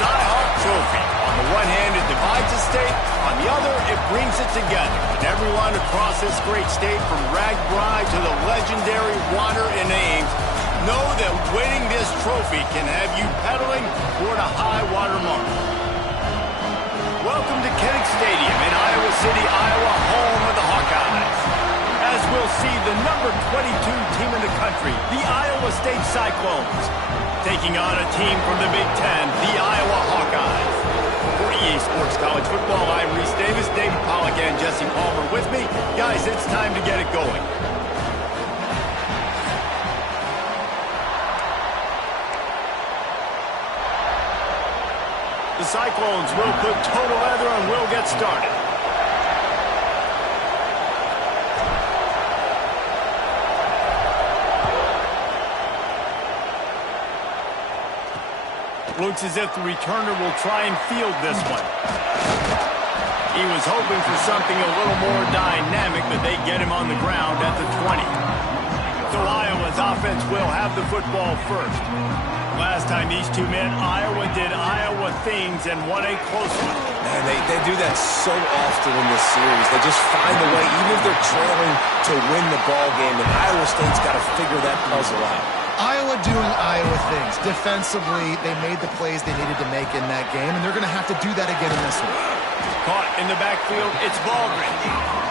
Cy-Hawk Trophy. On the one hand, it divides the state. On the other, it brings it together. And everyone across this great state, from RAGBRAI to the legendary Water and Ames, know that winning this trophy can have you pedaling toward a high water mark. Welcome to Kinnick Stadium in Iowa City, Iowa, home of the Hawkeyes. As we'll see, the number 22 team in the country, the Iowa State Cyclones, taking on a team from the Big Ten, the Iowa Hawkeyes. For EA Sports College Football, I'm Reese Davis, David Pollack, and Jesse Palmer with me. Guys, it's time to get it going. The Cyclones will put total leather and will get started. Looks as if the returner will try and field this one. He was hoping for something a little more dynamic, but they get him on the ground at the 20. So Iowa's offense will have the football first. Last time these two met, Iowa did Iowa things and won a close one. Man, they do that so often in this series. They just find a way, even if they're trailing, to win the ball game, and Iowa State's got to figure that puzzle out. Iowa doing Iowa things. Defensively, they made the plays they needed to make in that game, and they're going to have to do that again in this one. Caught in the backfield, it's Baldwin.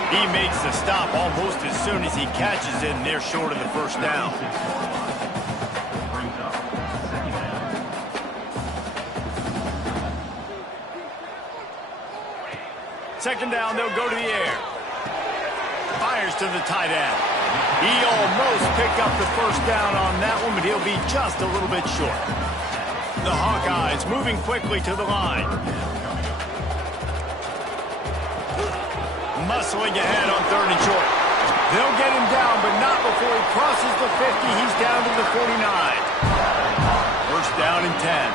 He makes the stop almost as soon as he catches it, and they're short of the first down. Second down, they'll go to the air. Fires to the tight end. He almost picked up the first down on that one, but he'll be just a little bit short. The Hawkeyes moving quickly to the line. Muscling ahead on third and short. They'll get him down, but not before he crosses the 50. He's down to the 49. First down and 10.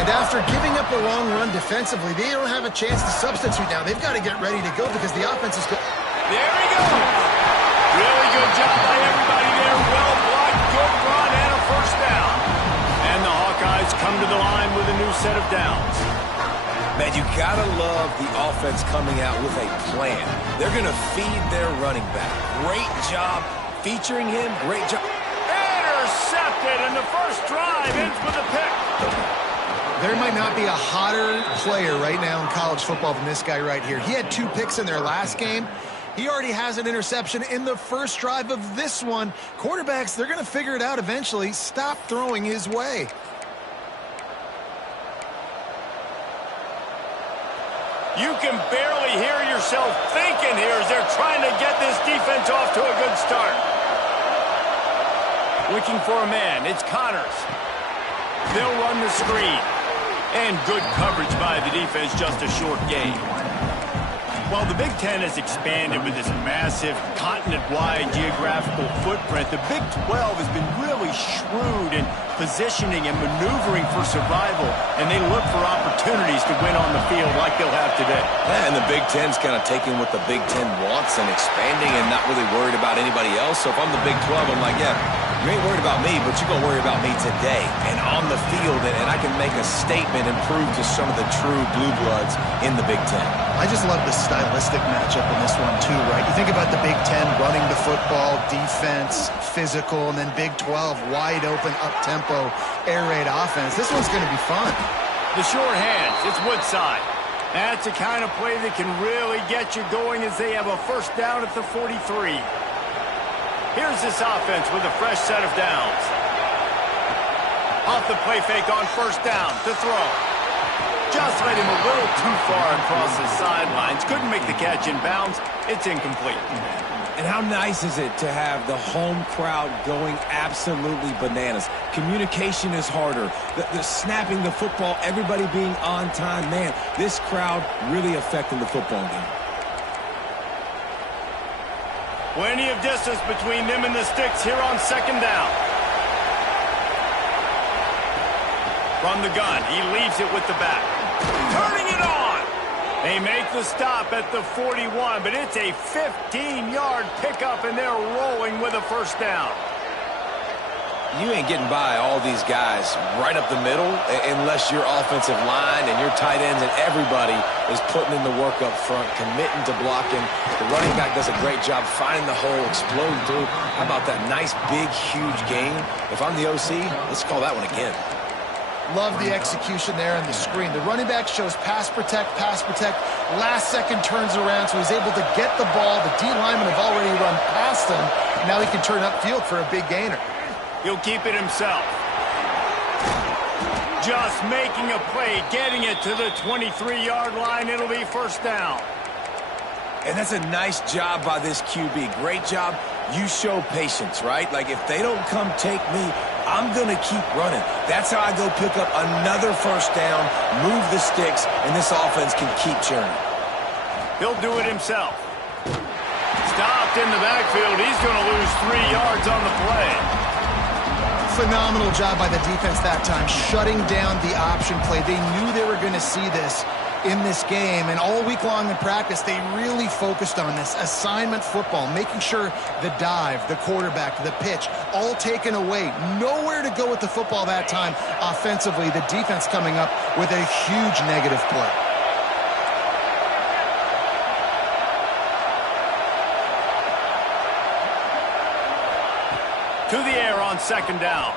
And after giving up a long run defensively, they don't have a chance to substitute now. They've got to get ready to go because the offense is good. There he goes. Really good job by everybody there. Well blocked, good run, and a first down. And the Hawkeyes come to the line with a new set of downs. Man, you gotta love the offense coming out with a plan. They're gonna feed their running back. Great job featuring him. Great job. Intercepted, and the first drive ends with a pick. There might not be a hotter player right now in college football than this guy right here. He had 2 picks in their last game. He already has an interception in the first drive of this one. Quarterbacks, they're going to figure it out eventually. Stop throwing his way. You can barely hear yourself thinking here as they're trying to get this defense off to a good start. Looking for a man, it's Connors. They'll run the screen. And good coverage by the defense, just a short gain. While the Big Ten has expanded with this massive continent-wide geographical footprint, the Big 12 has been really shrewd in positioning and maneuvering for survival, and they look for opportunities to win on the field like they'll have today. Yeah, and the Big Ten's kind of taking what the Big Ten wants and expanding and not really worried about anybody else. So if I'm the Big 12, I'm like, yeah, you ain't worried about me, but you're going to worry about me today and on the field, and I can make a statement and prove to some of the true blue bloods in the Big Ten. I just love the stylistic matchup in this one too, right? You think about the Big Ten running the football, defense, physical, and then Big 12 wide open, up-tempo, air raid offense. This one's going to be fun. The short hands, it's Woodside. That's the kind of play that can really get you going as they have a first down at the 43. Here's this offense with a fresh set of downs. Off the play fake on first down to throw. Just led him a little too far across the sidelines. Couldn't make the catch in bounds. It's incomplete. And how nice is it to have the home crowd going absolutely bananas? Communication is harder. The snapping the football, everybody being on time. Man, this crowd really affecting the football game. Plenty of distance between them and the sticks here on second down. From the gun, he leaves it with the back. Turning it on. They make the stop at the 41, but it's a 15-yard pickup, and they're rolling with a first down. You ain't getting by all these guys right up the middle unless your offensive line and your tight ends and everybody is putting in the work up front, committing to blocking. The running back does a great job finding the hole, exploding through. How about that nice, big, huge gain? If I'm the OC, let's call that one again. Love the execution there on the screen. The running back shows pass protect, last second turns around, so he's able to get the ball. The D linemen have already run past him. Now he can turn upfield for a big gainer. He'll keep it himself. Just making a play, getting it to the 23-yard line. It'll be first down. And that's a nice job by this QB. Great job. You show patience, right? Like, if they don't come take me, I'm going to keep running. That's how I go pick up another first down, move the sticks, and this offense can keep churning. He'll do it himself. Stopped in the backfield. He's going to lose 3 yards on the play. Phenomenal job by the defense that time, shutting down the option play. They knew they were going to see this in this game, and all week long in practice, they really focused on this assignment football, making sure the dive, the quarterback, the pitch, all taken away. Nowhere to go with the football that time offensively. The defense coming up with a huge negative play. To the air on second down.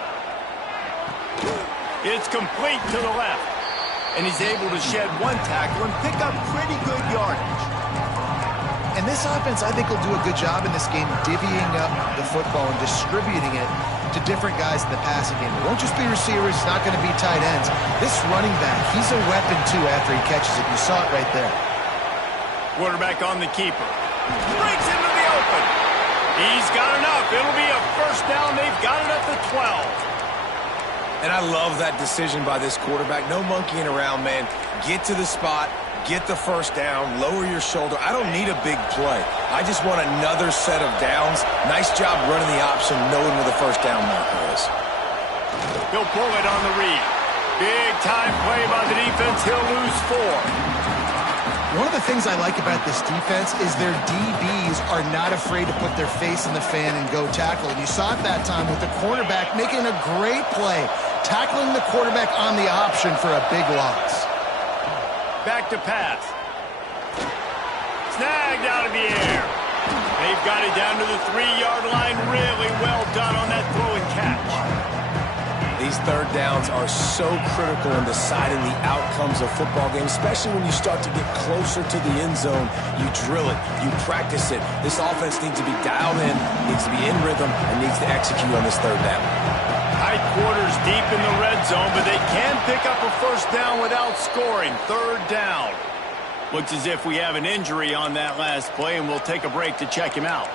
It's complete to the left. And he's able to shed one tackle and pick up pretty good yardage. And this offense, I think, will do a good job in this game divvying up the football and distributing it to different guys in the passing game. It won't just be receivers. It's not going to be tight ends. This running back, he's a weapon, too, after he catches it. You saw it right there. Quarterback on the keeper. Breaks into the open. He's got enough. It'll be a first down. They've got it at the 12. And I love that decision by this quarterback. No monkeying around, man. Get to the spot, get the first down, lower your shoulder. I don't need a big play. I just want another set of downs. Nice job running the option, knowing where the first down marker is. He'll pull it on the read. Big time play by the defense. He'll lose 4. One of the things I like about this defense is their DBs are not afraid to put their face in the fan and go tackle. And you saw it that time with the cornerback making a great play, tackling the quarterback on the option for a big loss. Back to pass. Snagged out of the air. They've got it down to the 3-yard line. Really well done on that throw and catch. These third downs are so critical in deciding the outcomes of football games, especially when you start to get closer to the end zone. You drill it, you practice it. This offense needs to be dialed in, needs to be in rhythm, and needs to execute on this third down. Tight quarters deep in the red zone, but they can pick up a first down without scoring. Third down. Looks as if we have an injury on that last play, and we'll take a break to check him out.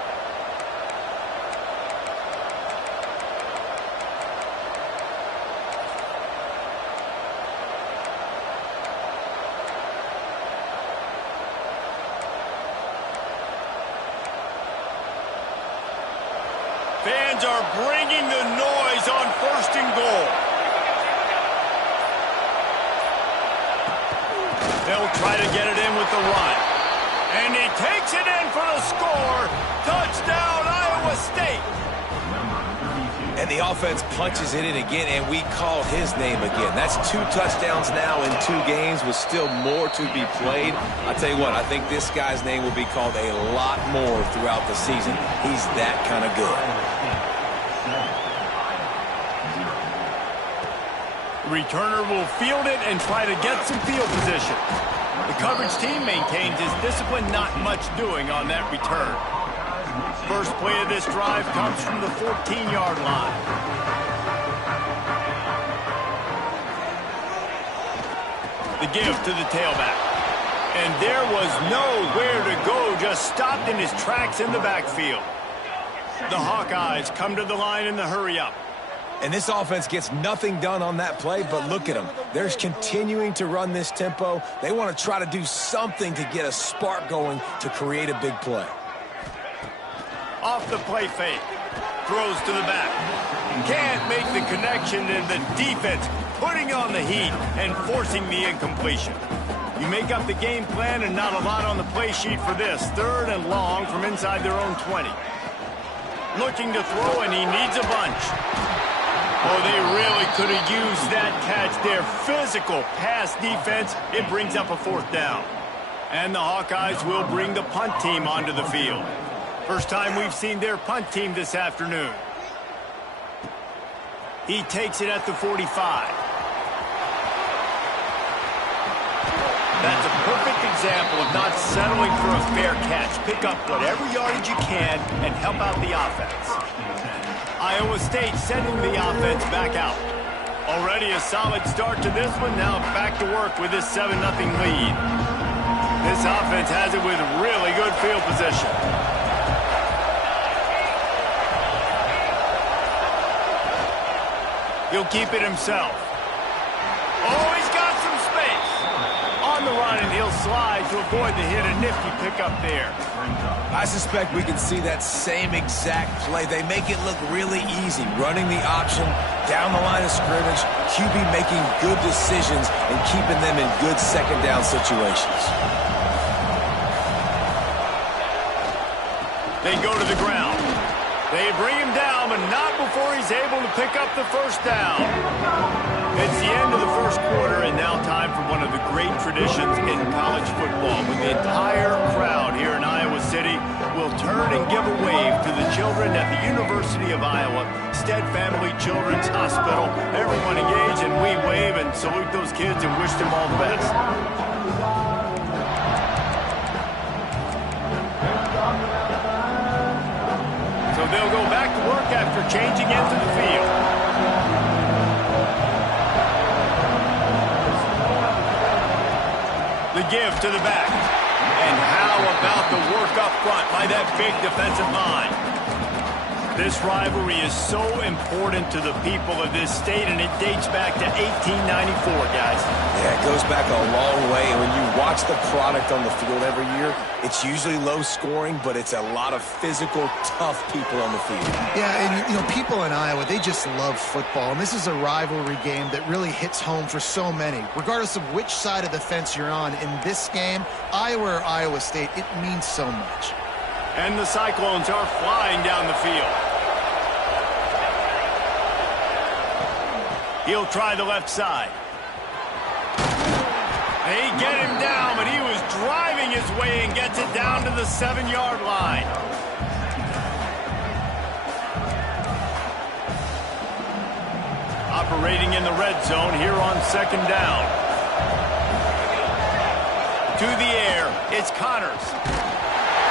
Fans are bringing the noise on first and goal. They'll try to get it in with the run. And he takes it in for the score. Touchdown, Iowa State. And the offense punches it in again, and we call his name again. That's 2 touchdowns now in 2 games with still more to be played. I'll tell you what, I think this guy's name will be called a lot more throughout the season. He's that kind of good. The returner will field it and try to get some field position. The coverage team maintains his discipline, not much doing on that return. First play of this drive comes from the 14-yard line. The give to the tailback. And there was nowhere to go, just stopped in his tracks in the backfield. The Hawkeyes come to the line in the hurry-up. And this offense gets nothing done on that play, but look at them. They're continuing to run this tempo. They want to try to do something to get a spark going to create a big play. Off the play fake. Throws to the back. Can't make the connection, and the defense putting on the heat and forcing the incompletion. You make up the game plan and not a lot on the play sheet for this. 3rd and long from inside their own 20. Looking to throw, and he needs a bunch. Oh, they really could have used that catch there. Physical pass defense. It brings up a 4th down. And the Hawkeyes will bring the punt team onto the field. First time we've seen their punt team this afternoon. He takes it at the 45. That's a perfect example of not settling for a fair catch. Pick up whatever yardage you can and help out the offense. Iowa State sending the offense back out. Already a solid start to this one. Now back to work with this 7-0 lead. This offense has it with really good field position. He'll keep it himself. Oh, he's got some space. On the run, and he'll slide to avoid the hit. A nifty pickup there. I suspect we can see that same exact play. They make it look really easy, running the option down the line of scrimmage, QB making good decisions and keeping them in good 2nd down situations. They go to the ground. They bring him down, but not before he's able to pick up the 1st down. It's the end of the 1st quarter, and now time for one of the great traditions in college football, when the entire crowd here in Iowa City will turn and give a wave to the children at the University of Iowa, Stead Family Children's Hospital. Everyone engage, and we wave and salute those kids and wish them all the best. So they'll go back to work after changing into the field. The give to the back. And how about the work up front by that big defensive line? This rivalry is so important to the people of this state, and it dates back to 1894, guys. Yeah, it goes back a long way, and when you watch the product on the field every year, it's usually low scoring, but it's a lot of physical, tough people on the field. Yeah, and you know, people in Iowa, they just love football, and this is a rivalry game that really hits home for so many. Regardless of which side of the fence you're on, in this game, Iowa or Iowa State, it means so much. And the Cyclones are flying down the field. He'll try the left side. They get him down, but he was driving his way and gets it down to the 7-yard line. Operating in the red zone here on 2nd down. To the air, it's Connors.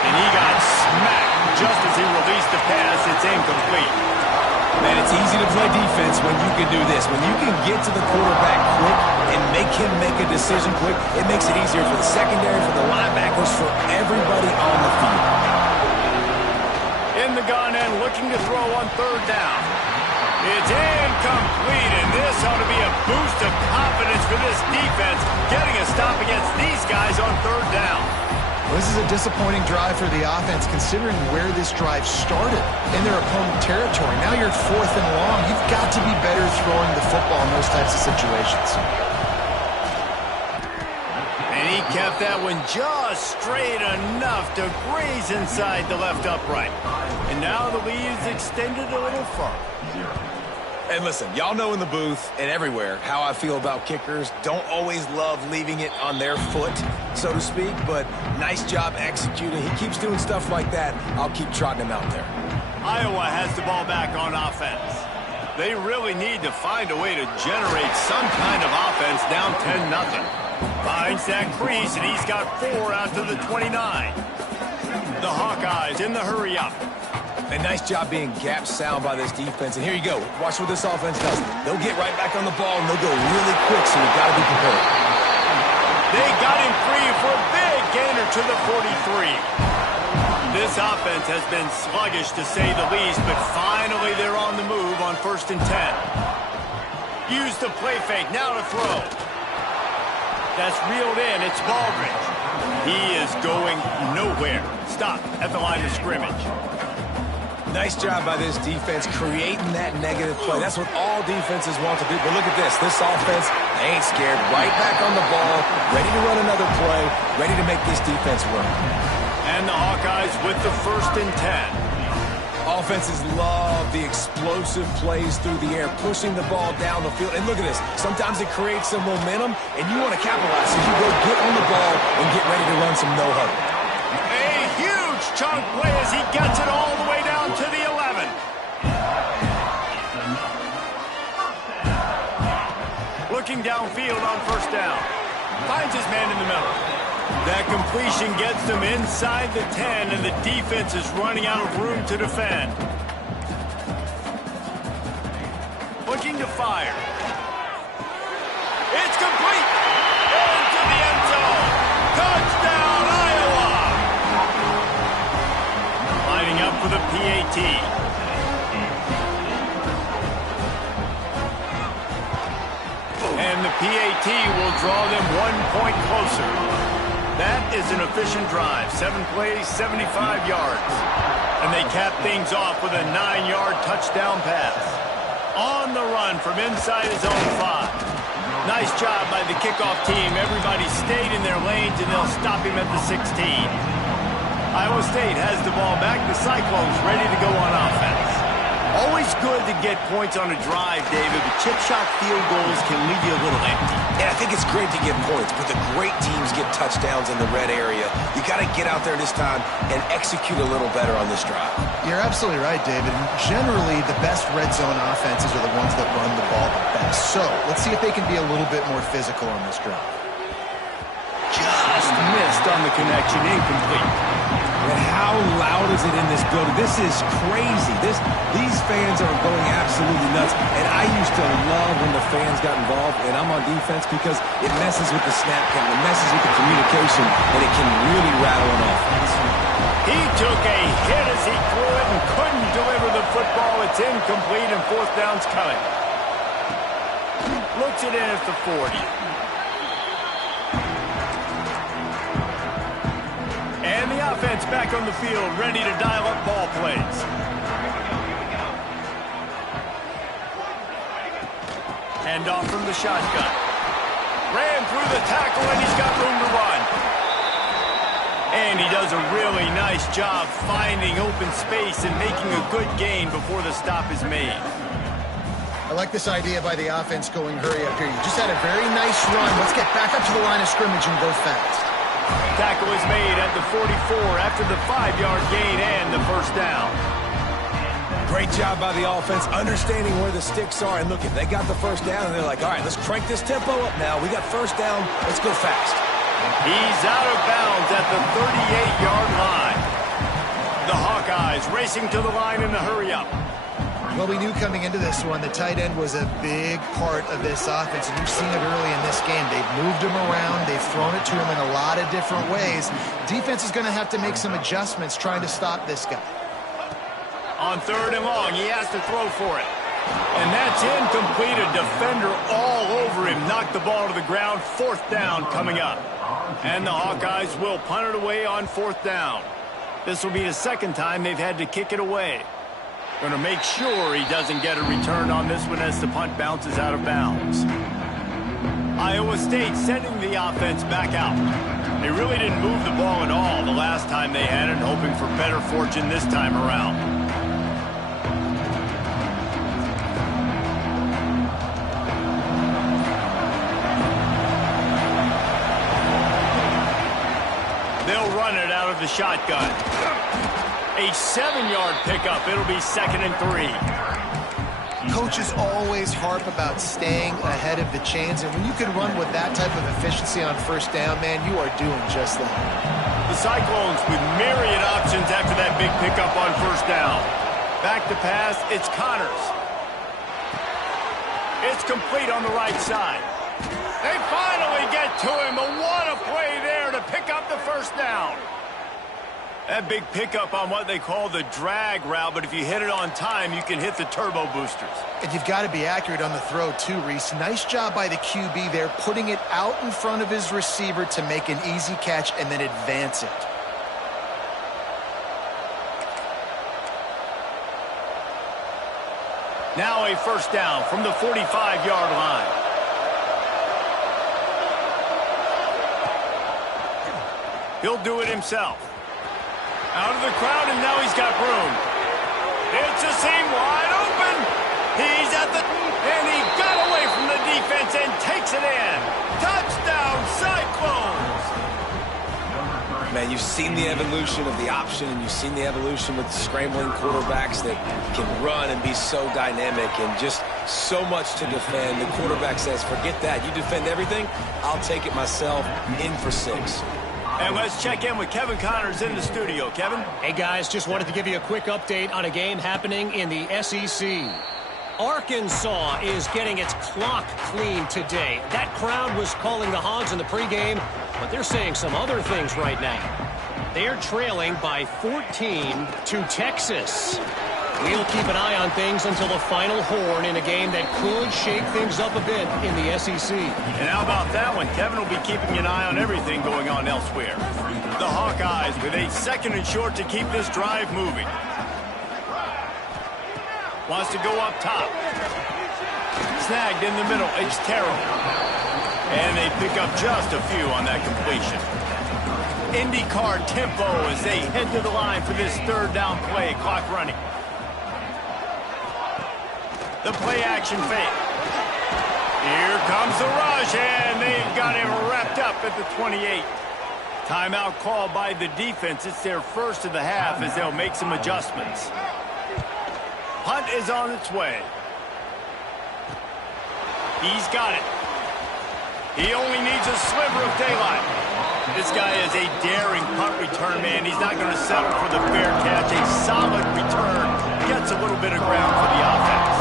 And he got smacked just as he released the pass. It's incomplete. Man, it's easy to play defense when you can do this. When you can get to the quarterback quick and make him make a decision quick, it makes it easier for the secondary, for the linebackers, for everybody on the field. In the gun and looking to throw on 3rd down. It's incomplete, and this ought to be a boost of confidence for this defense, getting a stop against these guys on 3rd down. Well, this is a disappointing drive for the offense, considering where this drive started in their opponent territory. Now you're at 4th and long. You've got to be better throwing the football in those types of situations. And he kept that one just straight enough to graze inside the left upright. And now the lead is extended a little further. And listen, y'all know in the booth and everywhere how I feel about kickers. Don't always love leaving it on their foot, so to speak, but nice job executing. He keeps doing stuff like that. I'll keep trotting him out there. Iowa has the ball back on offense. They really need to find a way to generate some kind of offense down 10-0. Finds that crease, and he's got 4 out to the 29. The Hawkeyes in the hurry-up. A nice job being gap sound by this defense. And here you go. Watch what this offense does. They'll get right back on the ball, and they'll go really quick, so you've got to be prepared. They got him free for a big gainer to the 43. This offense has been sluggish, to say the least, but finally they're on the move on 1st and 10. Use the play fake. Now to throw. That's reeled in. It's Baldridge. He is going nowhere. Stop at the line of scrimmage. Nice job by this defense creating that negative play. That's what all defenses want to do. But look at this. This offense, they ain't scared. Right back on the ball, ready to run another play, ready to make this defense work. And the Hawkeyes with the 1st and 10. Offenses love the explosive plays through the air, pushing the ball down the field. And look at this. Sometimes it creates some momentum, and you want to capitalize. So you go get on the ball and get ready to run some no-huddle. A huge chunk play as he gets it all the way down to the 11. Looking downfield on first down. Finds his man in the middle. That completion gets them inside the 10, and the defense is running out of room to defend. Looking to fire. It's complete. Into the end zone. Touchdown, Iowa. Lining up for the PAT. And the PAT will draw them 1 point closer. That is an efficient drive. 7 plays, 75 yards. And they cap things off with a 9-yard touchdown pass. On the run from inside his own 5. Nice job by the kickoff team. Everybody stayed in their lanes, and they'll stop him at the 16. Iowa State has the ball back. The Cyclones ready to go on offense. Always good to get points on a drive, David, but chip shot field goals can leave you a little empty. And I think it's great to get points, but the great teams get touchdowns in the red area. You got to get out there this time and execute a little better on this drive. You're absolutely right, David. Generally, the best red zone offenses are the ones that run the ball the best. So let's see if they can be a little bit more physical on this drive. Just missed on the connection, incomplete. And how loud is it in this building? This is crazy. These fans are going absolutely nuts. And I used to love when the fans got involved, and I'm on defense because it messes with the snap count, it messes with the communication, and it can really rattle an offense. He took a hit as he threw it and couldn't deliver the football. It's incomplete, and fourth down's coming. Looks it in at the 40. And the offense back on the field, ready to dial up ball plays. Hand off from the shotgun. Ran through the tackle, and he's got room to run. And he does a really nice job finding open space and making a good gain before the stop is made. I like this idea by the offense going hurry up here. You just had a very nice run. Let's get back up to the line of scrimmage and go fast. Tackle is made at the 44 after the 5-yard gain and the first down. Great job by the offense, understanding where the sticks are. And look, if they got the first down, and they're like, all right, let's crank this tempo up now. We got first down. Let's go fast. He's out of bounds at the 38-yard line. The Hawkeyes racing to the line in a hurry-up. Well, we knew coming into this one, the tight end was a big part of this offense, and you've seen it early in this game. They've moved him around. They've thrown it to him in a lot of different ways. Defense is going to have to make some adjustments trying to stop this guy. On 3rd and long, he has to throw for it. And that's incomplete. A defender all over him. Knocked the ball to the ground. 4th down coming up. And the Hawkeyes will punt it away on 4th down. This will be the second time they've had to kick it away. Going to make sure he doesn't get a return on this one as the punt bounces out of bounds. Iowa State sending the offense back out. They really didn't move the ball at all the last time they had it, hoping for better fortune this time around. They'll run it out of the shotgun. A 7-yard pickup. It'll be 2nd and 3. Coaches always harp about staying ahead of the chains, and when you can run with that type of efficiency on first down, man, you are doing just that. The Cyclones with myriad options after that big pickup on first down. Back to pass, it's Connors. It's complete on the right side. They finally get to him, but what a play there to pick up the first down. That big pickup on what they call the drag route, but if you hit it on time, you can hit the turbo boosters. And you've got to be accurate on the throw too, Reese. Nice job by the QB there, putting it out in front of his receiver to make an easy catch and then advance it. Now a first down from the 45-yard line. He'll do it himself. Out of the crowd, and now he's got room. It's a seam wide open. He's at the... And he got away from the defense and takes it in. Touchdown, Cyclones! Man, you've seen the evolution of the option, and you've seen the evolution with scrambling quarterbacks that can run and be so dynamic and just so much to defend. The quarterback says, forget that. You defend everything, I'll take it myself. In for 6. And let's check in with Kevin Connors in the studio. Kevin? Hey, guys, just wanted to give you a quick update on a game happening in the SEC. Arkansas is getting its clock cleaned today. That crowd was calling the Hogs in the pregame, but they're saying some other things right now. They're trailing by 14 to Texas. We'll keep an eye on things until the final horn in a game that could shake things up a bit in the SEC. And how about that one? Kevin will be keeping an eye on everything going on elsewhere. The Hawkeyes with a 2nd and short to keep this drive moving. Wants to go up top. Snagged in the middle. It's Terrell. And they pick up just a few on that completion. IndyCar tempo as they head to the line for this 3rd down play. Clock running. The play action fake. Here comes the rush, and they've got him wrapped up at the 28. Timeout called by the defense. It's their first of the half as they'll make some adjustments. Punt is on its way. He's got it. He only needs a sliver of daylight. This guy is a daring punt return man. He's not going to settle for the fair catch. A solid return gets a little bit of ground for the offense.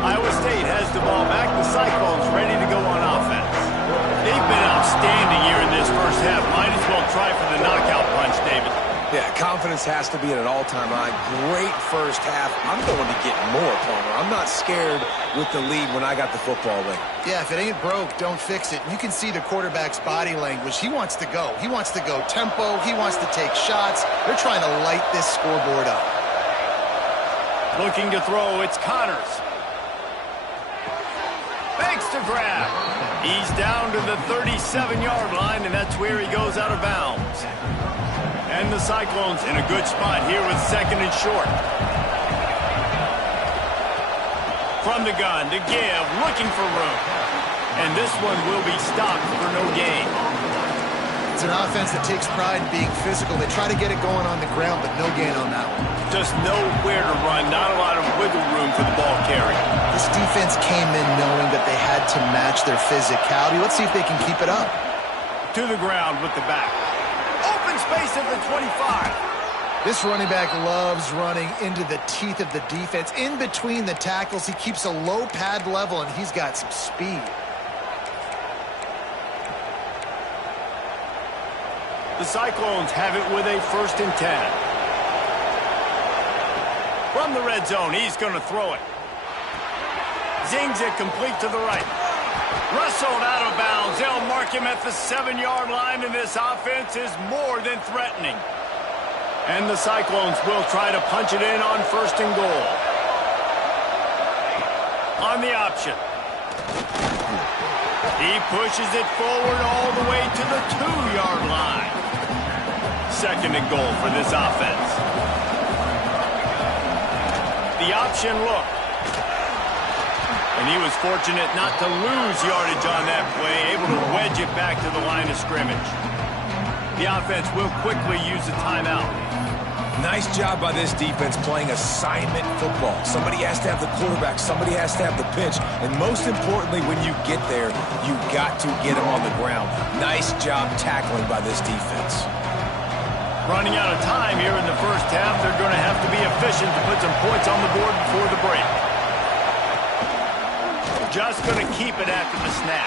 Iowa State has the ball back. The Cyclones ready to go on offense. They've been outstanding here in this first half. Might as well try for the knockout punch, David. Yeah, confidence has to be at an all-time high. Great first half. I'm going to get more, Palmer. I'm not scared with the lead when I got the football late. Yeah, if it ain't broke, don't fix it. You can see the quarterback's body language. He wants to go. He wants to go tempo. He wants to take shots. They're trying to light this scoreboard up. Looking to throw, it's Connors. Fakes to grab. He's down to the 37-yard line, and that's where he goes out of bounds. And the Cyclones in a good spot here with 2nd and short. From the gun to give, looking for room. And this one will be stopped for no gain. It's an offense that takes pride in being physical. They try to get it going on the ground, but no gain on that one. Just nowhere to run, not a lot of wiggle room for the ball carrier. This defense came in knowing that they had to match their physicality. Let's see if they can keep it up. To the ground with the back. Open space at the 25. This running back loves running into the teeth of the defense. In between the tackles, he keeps a low pad level, and he's got some speed. The Cyclones have it with a 1st and 10. From the red zone, he's going to throw it. Zings it complete to the right. Wrestled out of bounds. They'll mark him at the 7-yard line, and this offense is more than threatening. And the Cyclones will try to punch it in on 1st and goal. On the option. He pushes it forward all the way to the 2-yard line. 2nd and goal for this offense. The option look. And he was fortunate not to lose yardage on that play, able to wedge it back to the line of scrimmage. The offense will quickly use a timeout. Nice job by this defense playing assignment football. Somebody has to have the quarterback. Somebody has to have the pitch. And most importantly, when you get there, you got to get him on the ground. Nice job tackling by this defense. Running out of time here in the first half. They're going to have to be efficient to put some points on the board before the break. Just going to keep it after the snap.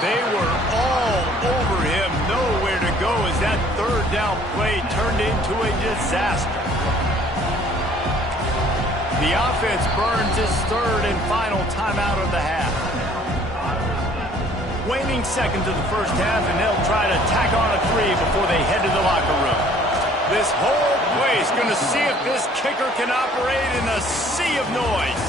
They were all over him. Nowhere to go as that 3rd down play turned into a disaster. The offense burns his 3rd and final timeout of the half. Waning seconds of the first half, and they'll try to tack on a 3 before they head to the locker room. This whole place going to see if this kicker can operate in a sea of noise.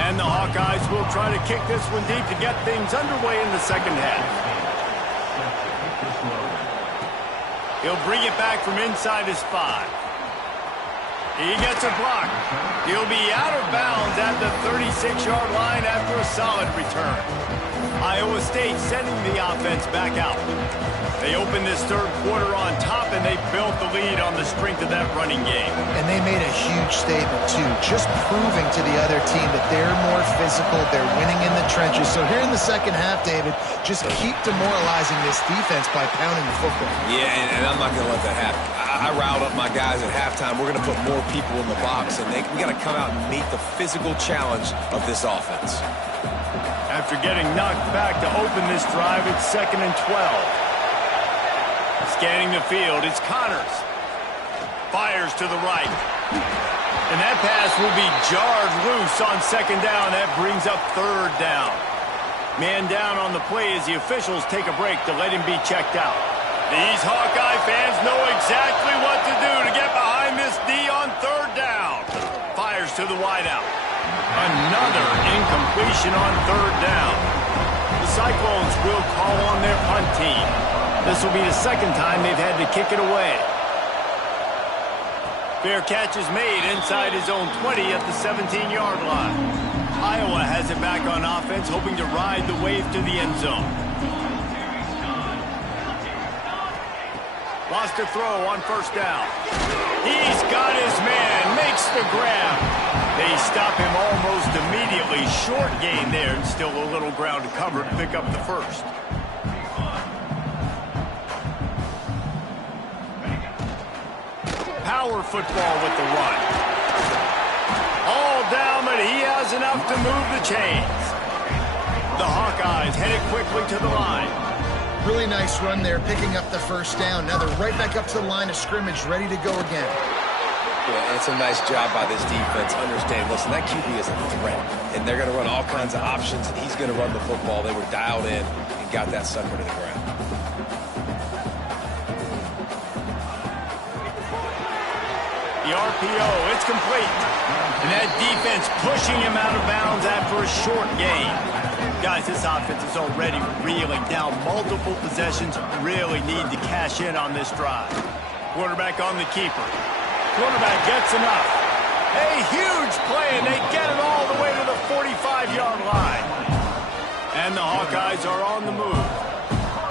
And the Hawkeyes will try to kick this one deep to get things underway in the 2nd half. He'll bring it back from inside his 5. He gets a block. He'll be out of bounds at the 36-yard line after a solid return. Iowa State sending the offense back out. They opened this third quarter on top, and they built the lead on the strength of that running game. And they made a huge statement, too, just proving to the other team that they're more physical, they're winning in the trenches. So here in the second half, David, just keep demoralizing this defense by pounding the football. Yeah, and I'm not going to let that happen. I riled up my guys at halftime. We're going to put more people in the box, and we got to come out and meet the physical challenge of this offense. After getting knocked back to open this drive, it's 2nd and 12. Scanning the field, it's Connors. Fires to the right. And that pass will be jarred loose on 2nd down. That brings up 3rd down. Man down on the play as the officials take a break to let him be checked out. These Hawkeye fans know exactly what to do to get behind this D on 3rd down. Fires to the wideout. Another incompletion on 3rd down. The Cyclones will call on their punt team. This will be the second time they've had to kick it away. Fair catch is made inside his own 20 at the 17-yard line. Iowa has it back on offense, hoping to ride the wave to the end zone. Lost a throw on 1st down. He's got his man, makes the grab. They stop him almost immediately. Short gain there, and still a little ground to cover to pick up the first. Power football with the run. All down, but he has enough to move the chains. The Hawkeyes headed quickly to the line. Really nice run there, picking up the 1st down. Now they're right back up to the line of scrimmage, ready to go again. Yeah, it's a nice job by this defense. Understand, listen, that QB is a threat, and they're going to run all kinds of options, and he's going to run the football. They were dialed in and got that sucker to the ground. The RPO, it's complete. And that defense pushing him out of bounds after a short gain. Guys, this offense is already reeling down multiple possessions. Really need to cash in on this drive. Quarterback on the keeper. Quarterback gets enough. A huge play, and they get it all the way to the 45-yard line. And the Hawkeyes are on the move.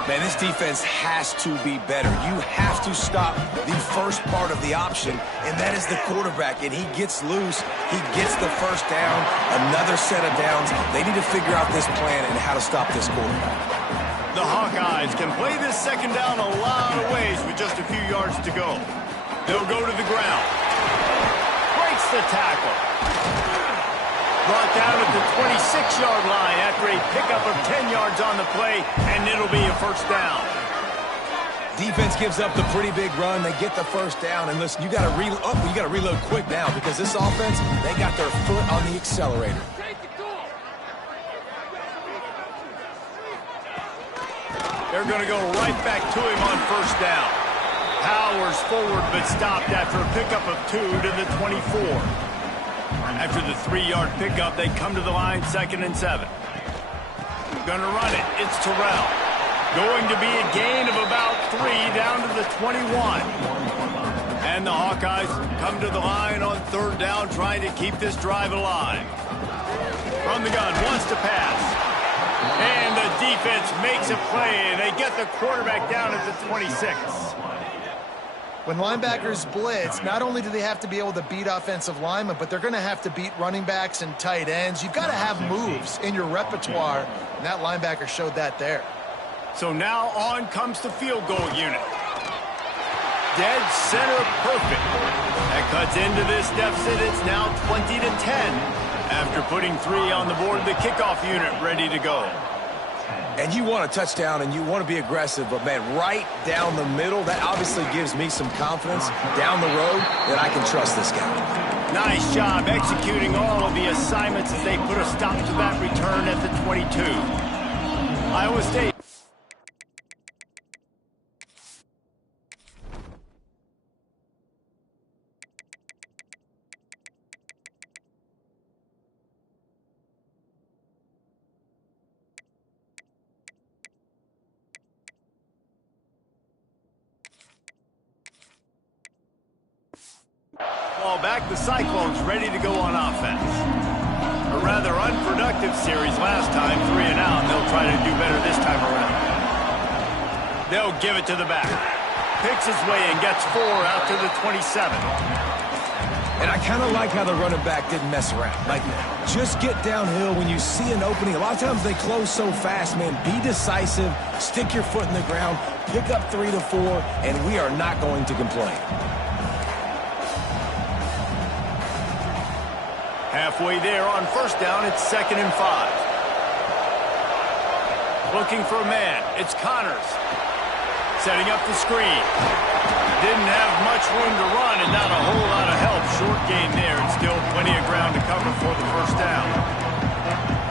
Man, this defense has to be better. You have to stop the first part of the option, and that is the quarterback. And he gets loose. He gets the 1st down, another set of downs. They need to figure out this plan and how to stop this quarterback. The Hawkeyes can play this 2nd down a lot of ways with just a few yards to go. They'll go to the ground. Breaks the tackle. Brought down at the 26-yard line after a pickup of 10 yards on the play, and it'll be a 1st down. Defense gives up the pretty big run. They get the 1st down, and listen, you got to reload quick now because this offense, they got their foot on the accelerator. They're going to go right back to him on 1st down. Powers forward, but stopped after a pickup of 2 to the 24. After the 3-yard pickup, they come to the line 2nd and 7. Gonna run it. It's Terrell. Going to be a gain of about 3 down to the 21. And the Hawkeyes come to the line on 3rd down, trying to keep this drive alive. From the gun, wants to pass. And the defense makes a play, and they get the quarterback down at the 26. When linebackers blitz, not only do they have to be able to beat offensive linemen, but they're going to have to beat running backs and tight ends. You've got to have moves in your repertoire, and that linebacker showed that there. So now on comes the field goal unit. Dead center perfect. That cuts into this deficit. It's now 20 to 10. After putting 3 on the board, the kickoff unit ready to go. And you want a touchdown and you want to be aggressive, but man, right down the middle, that obviously gives me some confidence down the road that I can trust this guy. Nice job executing all of the assignments as they put a stop to that return at the 22. Iowa State. Ball back, the Cyclones ready to go on offense. A rather unproductive series last time, 3 and out, and they'll try to do better this time around. They'll give it to the back. Picks his way and gets 4 out to the 27. And I kind of like how the running back didn't mess around. Like, just get downhill when you see an opening. A lot of times they close so fast, man. Be decisive, stick your foot in the ground, pick up 3 to 4, and we are not going to complain. Halfway there on first down, it's 2nd and 5. Looking for a man, it's Connors. Setting up the screen. Didn't have much room to run and not a whole lot of help. Short gain there and still plenty of ground to cover for the first down.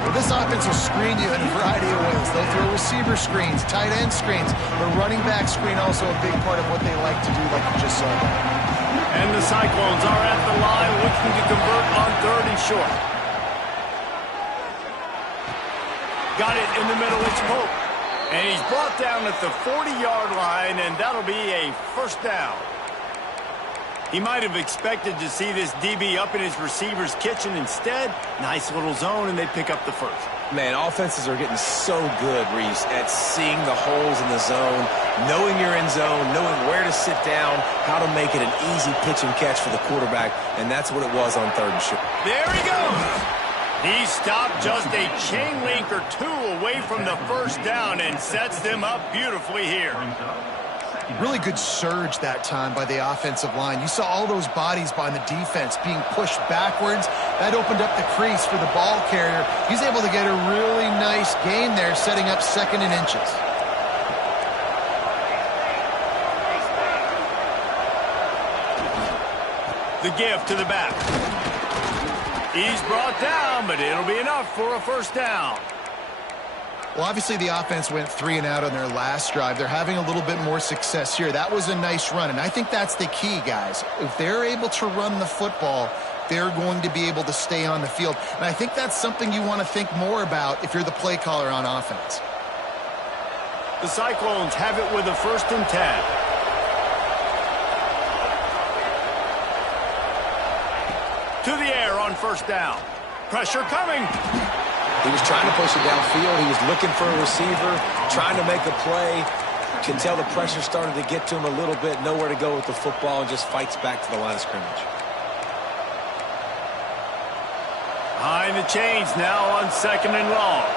Well, this offense will screen you in a variety of ways. They'll throw receiver screens, tight end screens, but running back screen also a big part of what they like to do, like you just saw. And the Cyclones are at the line looking to convert on 3rd and short. Got it in the middle, it's Pope. And he's brought down at the 40-yard line, and that'll be a first down. He might have expected to see this DB up in his receiver's kitchen. Instead, nice little zone, and they pick up the first. Man, offenses are getting so good, Reese, at seeing the holes in the zone, knowing you're in zone, knowing where to sit down, how to make it an easy pitch and catch for the quarterback, and that's what it was on 3rd and short. There he goes. He stopped just a chain link or 2 away from the first down and sets them up beautifully here. Really good surge that time by the offensive line. You saw all those bodies by the defense being pushed backwards. That opened up the crease for the ball carrier. He's able to get a really nice gain there, setting up 2nd and inches. The give to the back. He's brought down, but it'll be enough for a first down. Well, obviously the offense went 3 and out on their last drive. They're having a little bit more success here. That was a nice run, and I think that's the key, guys. If they're able to run the football, they're going to be able to stay on the field. And I think that's something you want to think more about if you're the play caller on offense. The Cyclones have it with a 1st and 10. To the air on first down. Pressure coming. He was trying to push it downfield. He was looking for a receiver, trying to make a play. Can tell the pressure started to get to him a little bit, nowhere to go with the football, and just fights back to the line of scrimmage. Behind the chains now on 2nd and long.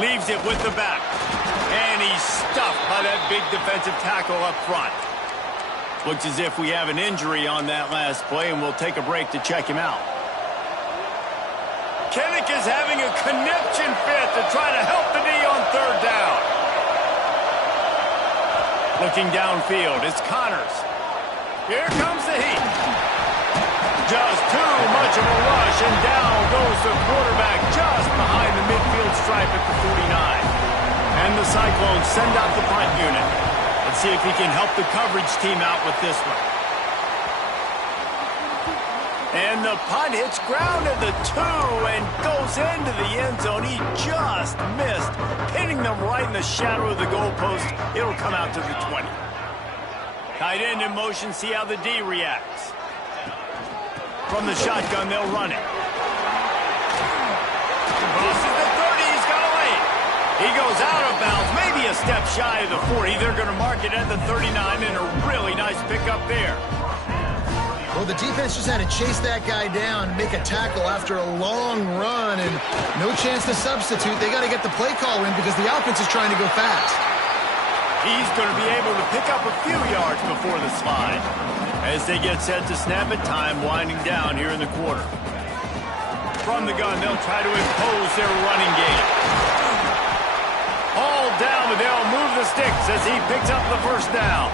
Leaves it with the back. And he's stuffed by that big defensive tackle up front. Looks as if we have an injury on that last play, and we'll take a break to check him out. Kinnick is having a conniption fit to try to help the knee on 3rd down. Looking downfield, it's Connors. Here comes the heat. Just too much of a rush, and down goes the quarterback just behind the midfield stripe at the 49. And the Cyclones send out the punt unit. Let's see if he can help the coverage team out with this one. And the punt hits ground at the 2 and goes into the end zone. He just missed, hitting them right in the shadow of the goalpost. It'll come out to the 20. Tight end in motion, see how the D reacts. From the shotgun, they'll run it. Crosses the 30, he's got a lane. He goes out of bounds, maybe a step shy of the 40. They're going to mark it at the 39, and a really nice pickup there. Well, the defense just had to chase that guy down and make a tackle after a long run, and no chance to substitute. They got to get the play call in because the offense is trying to go fast. He's going to be able to pick up a few yards before the slide. As they get set to snap it, time winding down here in the quarter. From the gun, they'll try to impose their running game. All down, but they'll move the sticks as he picks up the first down.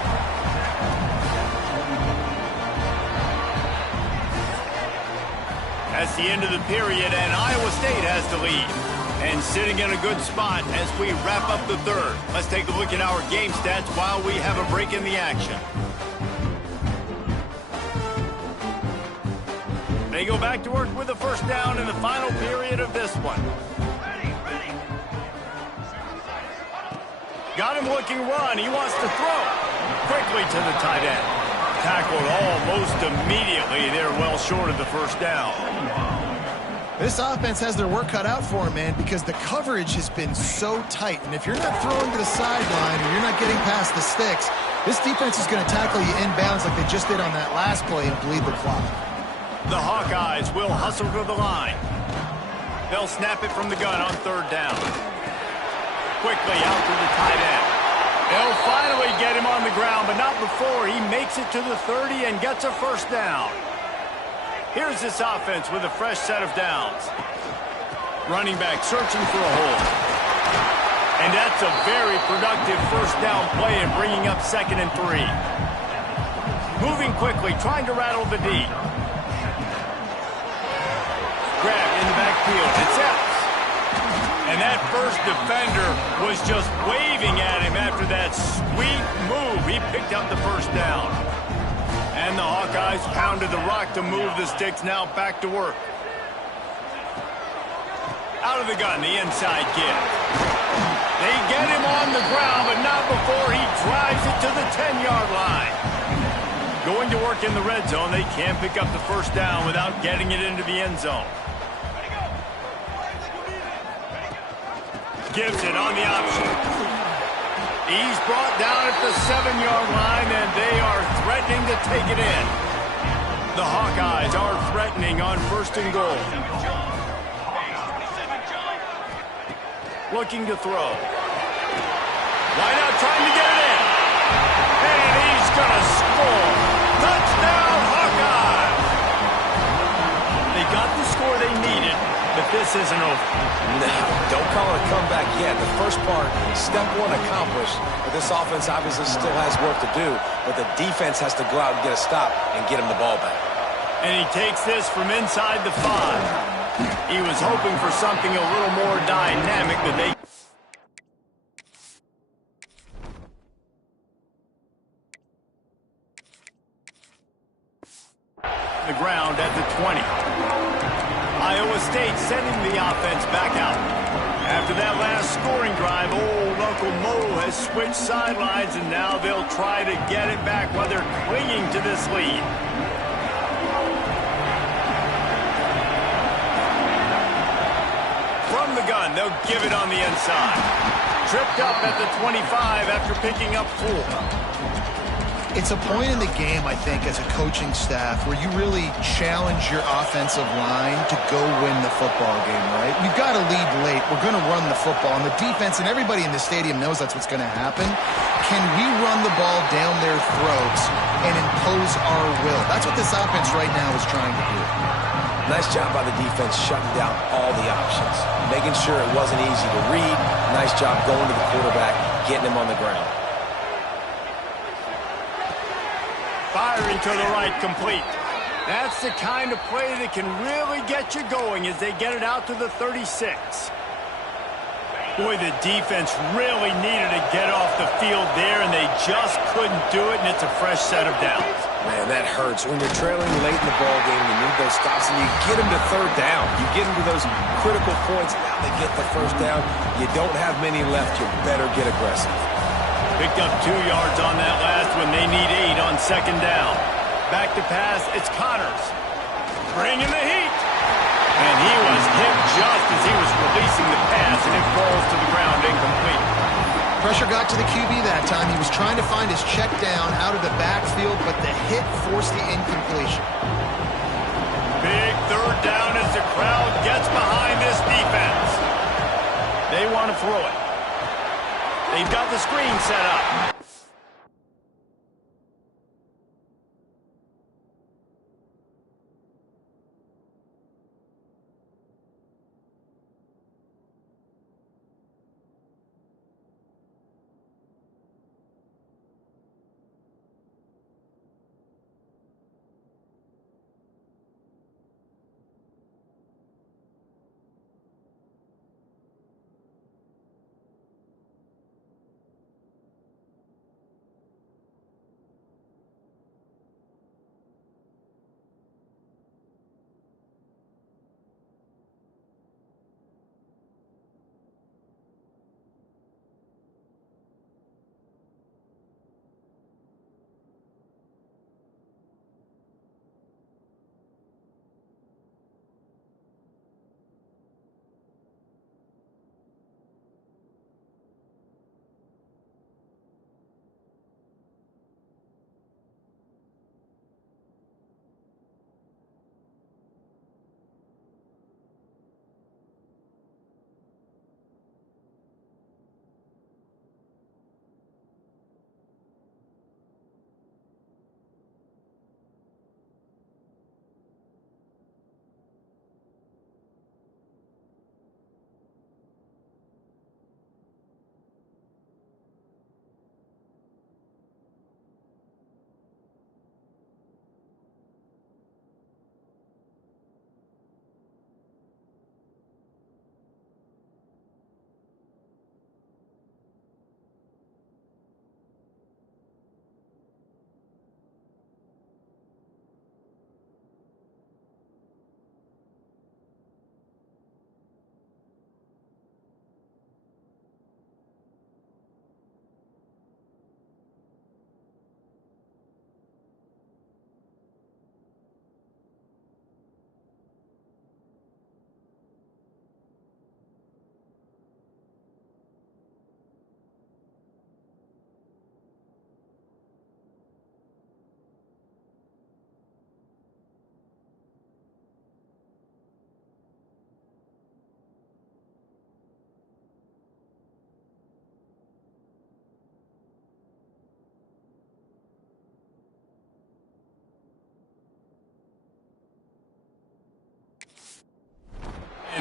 That's the end of the period, and Iowa State has the lead. And sitting in a good spot as we wrap up the 3rd. Let's take a look at our game stats while we have a break in the action. They go back to work with the first down in the final period of this one. Got him looking run. He wants to throw. quickly to the tight end. Tackled almost immediately. They're well short of the first down. This offense has their work cut out for them, man, because the coverage has been so tight. And if you're not throwing to the sideline or you're not getting past the sticks, this defense is going to tackle you inbounds like they just did on that last play and bleed the clock. The Hawkeyes will hustle to the line. They'll snap it from the gun on third down. Quickly out to the tight end. They'll finally get him on the ground, but not before he makes it to the 30 and gets a first down. Here's this offense with a fresh set of downs. Running back searching for a hole. And that's a very productive first down play and bringing up 2nd and 3. Moving quickly, trying to rattle the D. Grab in the backfield. It's Epps. And that first defender was just waving at him after that sweet move. He picked up the first down. And the Hawkeyes pounded the rock to move the sticks. Now back to work. Out of the gun, the inside give. They get him on the ground, but not before he drives it to the 10-yard line. Going to work in the red zone, they can't pick up the first down without getting it into the end zone. Gives it on the option. He's brought down at the 7-yard line, and they are threatening to take it in. The Hawkeyes are threatening on 1st and goal. Looking to throw. Wide out, trying to get it in. And he's going to score. Touchdown, Hawkeyes! They got the score they needed, but this isn't over. No, don't call it a comeback yet. The first part, step 1 accomplished. But this offense obviously still has work to do. But the defense has to go out and get a stop and get him the ball back. And he takes this from inside the 5. He was hoping for something a little more dynamic that they... The ground at the 20. Iowa State sending the offense back out. After that last scoring drive, old Uncle Mo has switched sidelines, and now they'll try to get it back while they're clinging to this lead. From the gun, they'll give it on the inside. Tripped up at the 25 after picking up 4. It's a point in the game, I think, as a coaching staff where you really challenge your offensive line to go win the football game, right? We've got to lead late. We're going to run the football. And the defense and everybody in the stadium knows that's what's going to happen. Can we run the ball down their throats and impose our will? That's what this offense right now is trying to do. Nice job by the defense shutting down all the options, making sure it wasn't easy to read. Nice job going to the quarterback, getting him on the ground. Firing to the right, complete. That's the kind of play that can really get you going as they get it out to the 36. Boy, the defense really needed to get off the field there, and they just couldn't do it, and it's a fresh set of downs. Man, that hurts. When you're trailing late in the ball game, you need those stops, and you get them to third down. You get them to those critical points, now they get the first down. You don't have many left. You better get aggressive. Picked up 2 yards on that last one. They need 8 on 2nd down. Back to pass, it's Connors. Bringing the heat. And he was hit just as he was releasing the pass, and it falls to the ground incomplete. Pressure got to the QB that time. He was trying to find his check down out of the backfield, but the hit forced the incompletion. Big 3rd down as the crowd gets behind this defense. They want to throw it. They've got the screen set up.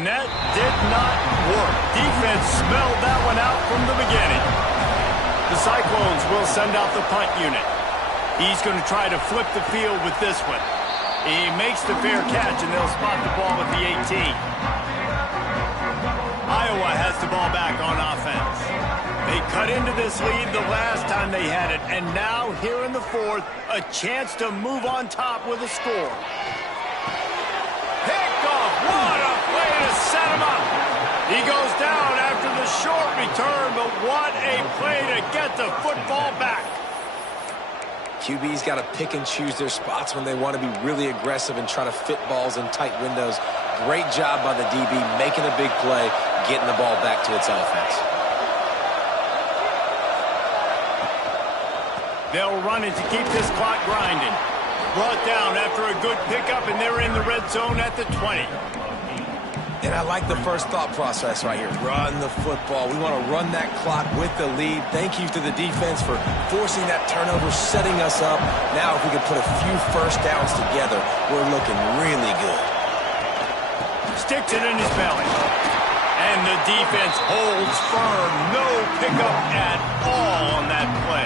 that did not work. Defense smelled that one out from the beginning. The Cyclones will send out the punt unit. He's going to try to flip the field with this one. He makes the fair catch, and they'll spot the ball at the 18. Iowa has the ball back on offense. They cut into this lead the last time they had it, and now here in the fourth, a chance to move on top with a score. Pickoff, what a play to set him up. He goes down after the short return, but what a play to get the football back. QB's got to pick and choose their spots when they want to be really aggressive and try to fit balls in tight windows. Great job by the DB making a big play, getting the ball back to its offense. They'll run it to keep this clock grinding. Brought down after a good pickup, and they're in the red zone at the 20. And I like the first thought process right here. Run the football. We want to run that clock with the lead. Thank you to the defense for forcing that turnover, setting us up. Now if we can put a few first downs together, we're looking really good. Sticks it in his belly. And the defense holds firm. No pickup at all on that play.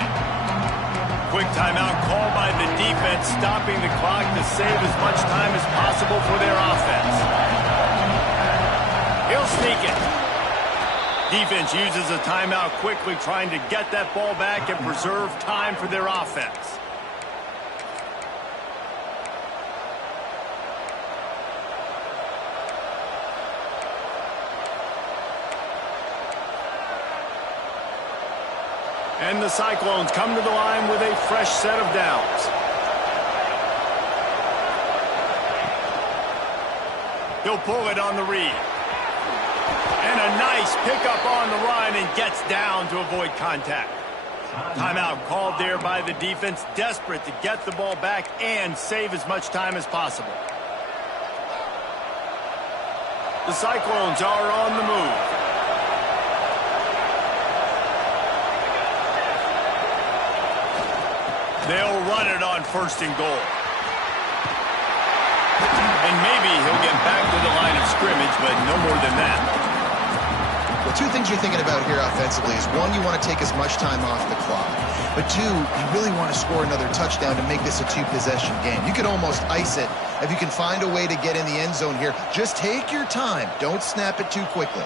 Quick timeout called by the defense, stopping the clock to save as much time as possible for their offense. He'll sneak it. Defense uses a timeout quickly, trying to get that ball back and preserve time for their offense. And the Cyclones come to the line with a fresh set of downs. He'll pull it on the read. And a nice pickup on the run, and gets down to avoid contact. Timeout called there by the defense, desperate to get the ball back and save as much time as possible. The Cyclones are on the move. They'll run it on 1st and goal. And maybe he'll get back to the line of scrimmage, but no more than that. Well, two things you're thinking about here offensively is, one, you want to take as much time off the clock. But two, you really want to score another touchdown to make this a two-possession game. You could almost ice it if you can find a way to get in the end zone here. Just take your time. Don't snap it too quickly.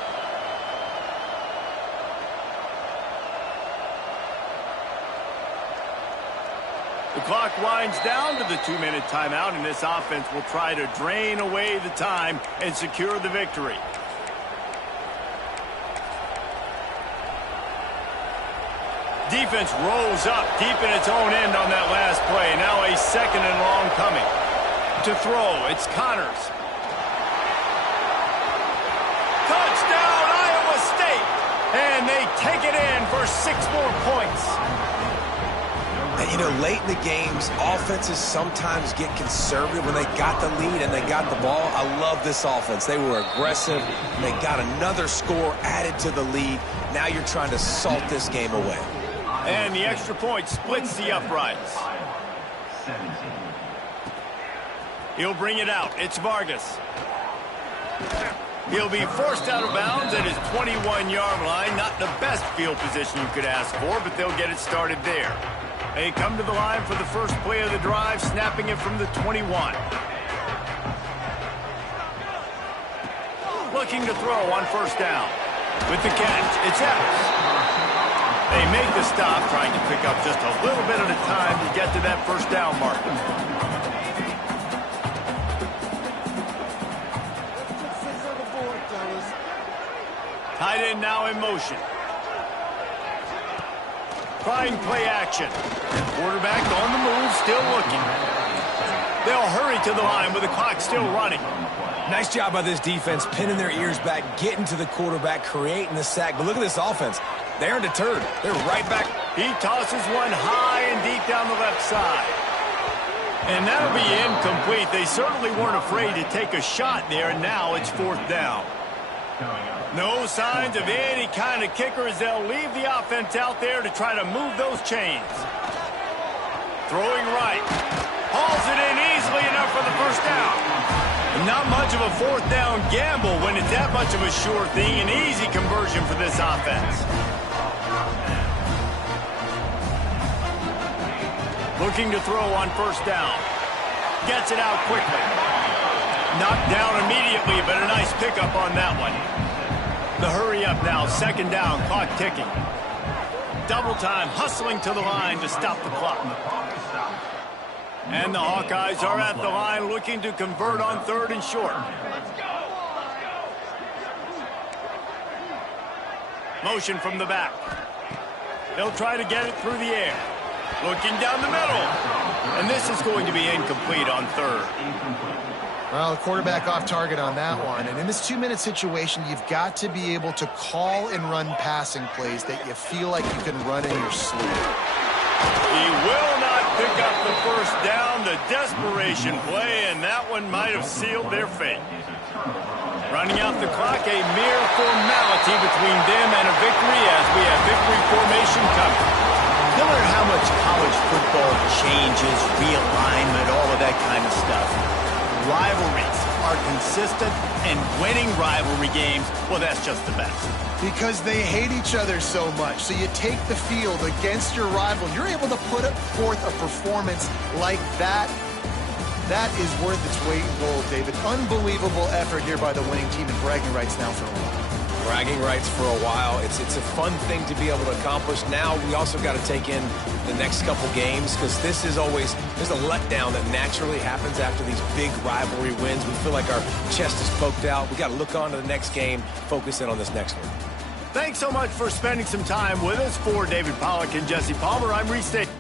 The clock winds down to the 2-minute timeout, and this offense will try to drain away the time and secure the victory. Defense rolls up deep in its own end on that last play. Now a 2nd and long coming. To throw, it's Connors. Touchdown, Iowa State! And they take it in for 6 more points. And, you know, late in the games, offenses sometimes get conservative when they got the lead and they got the ball. I love this offense. They were aggressive, and they got another score added to the lead. Now you're trying to salt this game away. And the extra point splits the uprights. He'll bring it out. It's Vargas. He'll be forced out of bounds at his 21-yard line. Not the best field position you could ask for, but they'll get it started there. They come to the line for the first play of the drive, snapping it from the 21. Looking to throw on 1st down. With the catch, it's Evans. They make the stop, trying to pick up just a little bit at a time to get to that 1st down marker. Tight end now in motion. Trying play action. Quarterback on the move, still looking. They'll hurry to the line with the clock still running. Nice job by this defense, pinning their ears back, getting to the quarterback, creating the sack. But look at this offense. They aren't deterred. They're right back. He tosses one high and deep down the left side. And that'll be incomplete. They certainly weren't afraid to take a shot there, and now it's 4th down. No signs of any kind of kicker as they'll leave the offense out there to try to move those chains. Throwing right. Hauls it in easily enough for the 1st down. Not much of a fourth down gamble when it's that much of a sure thing. An easy conversion for this offense. Looking to throw on first down. Gets it out quickly. Knocked down immediately, but a nice pickup on that one. The hurry up now, second down, clock ticking. Double time, hustling to the line to stop the clock. And the Hawkeyes are at the line looking to convert on third and short. Motion from the back. They'll try to get it through the air. Looking down the middle. And this is going to be incomplete on third. Well, the quarterback off target on that one. And in this 2-minute situation, you've got to be able to call and run passing plays that you feel like you can run in your sleep. He will not pick up the first down. The desperation play, and that one might have sealed their fate. Running out the clock, a mere formality between them and a victory as we have victory formation coming. No matter how much college football changes, realignment, all of that kind of stuff, rivalries are consistent, and winning rivalry games, well, that's just the best. Because they hate each other so much. So you take the field against your rival. You're able to put forth a performance like that. That is worth its weight in gold, David. Unbelievable effort here by the winning team, and bragging rights now for a while. Bragging rights for a while. It's a fun thing to be able to accomplish. Now we also got to take in the next couple games, because this is always, there's a letdown that naturally happens after these big rivalry wins. We feel like our chest is poked out. We got to look on to the next game, focus in on this next one. Thanks so much for spending some time with us. For David Pollack and Jesse Palmer, I'm Reese Davis.